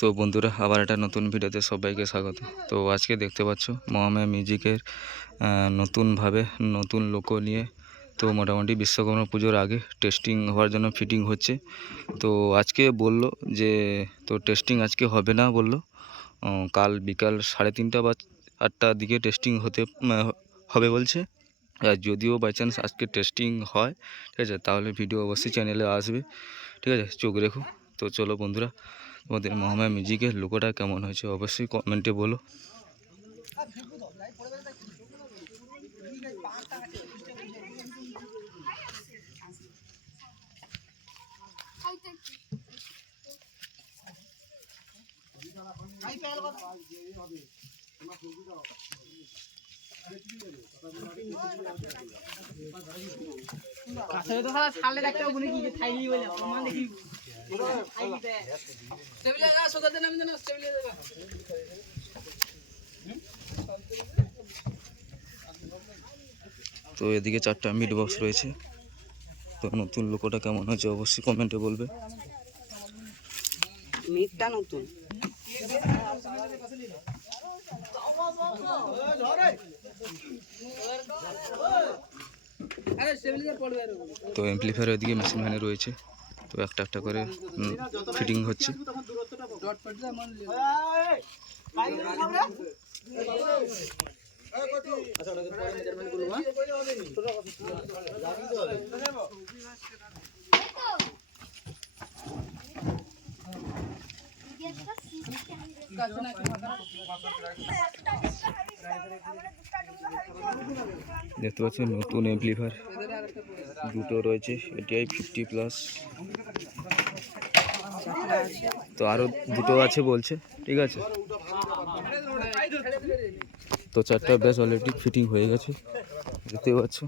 So বন্ধুরা, আবার একটা নতুন ভিডিওতে সবাইকে স্বাগত। তো আজকে দেখতে পাচ্ছ মহামায়া মিউজিকের নতুনভাবে নতুন লোগো নিয়ে তো মোটামুটি বিশ্বকর্মা পুজোর আগে টেস্টিং হওয়ার জন্য ফিটিং হচ্ছে। তো আজকে বলল যে তো টেস্টিং আজকে হবে না, বলল কাল বিকাল 3:30 বা 8টার দিকে টেস্টিং হবে বলছে। আর যদিও বাই চান্স আজকে টেস্টিং হয়, ঠিক আছে, তাহলে ভিডিও অবশ্যই চ্যানেলে আসবে, ঠিক আছে, চোখ রেখো। তো চলো বন্ধুরা, তোমাদের মহামায়া মিউজিকের লোগোটা কেমন হয়েছে অবশ্যই কমেন্টে বলো। তো এদিকে 4টা মিট বক্স রয়েছে। তো নতুন লোগোটা কেমন হয়েছে অবশ্যই কমেন্টে বলবে। মিটটা নতুন তো এমপ্লিফায়ার ওইদিকে মেশিন ভ্যানে রয়েছে। তো একটা একটা করে ফিটিং হচ্ছে। দেখতে পাচ্ছেন নতুন এমপ্লিফায়ার দুটো রয়েছে, এটিআই 50+। তো আরও দুটো আছে বলছে, ঠিক আছে। তো 4টা ব্যাস অলরেডি ফিটিং হয়ে গেছে, দেখতে পাচ্ছ।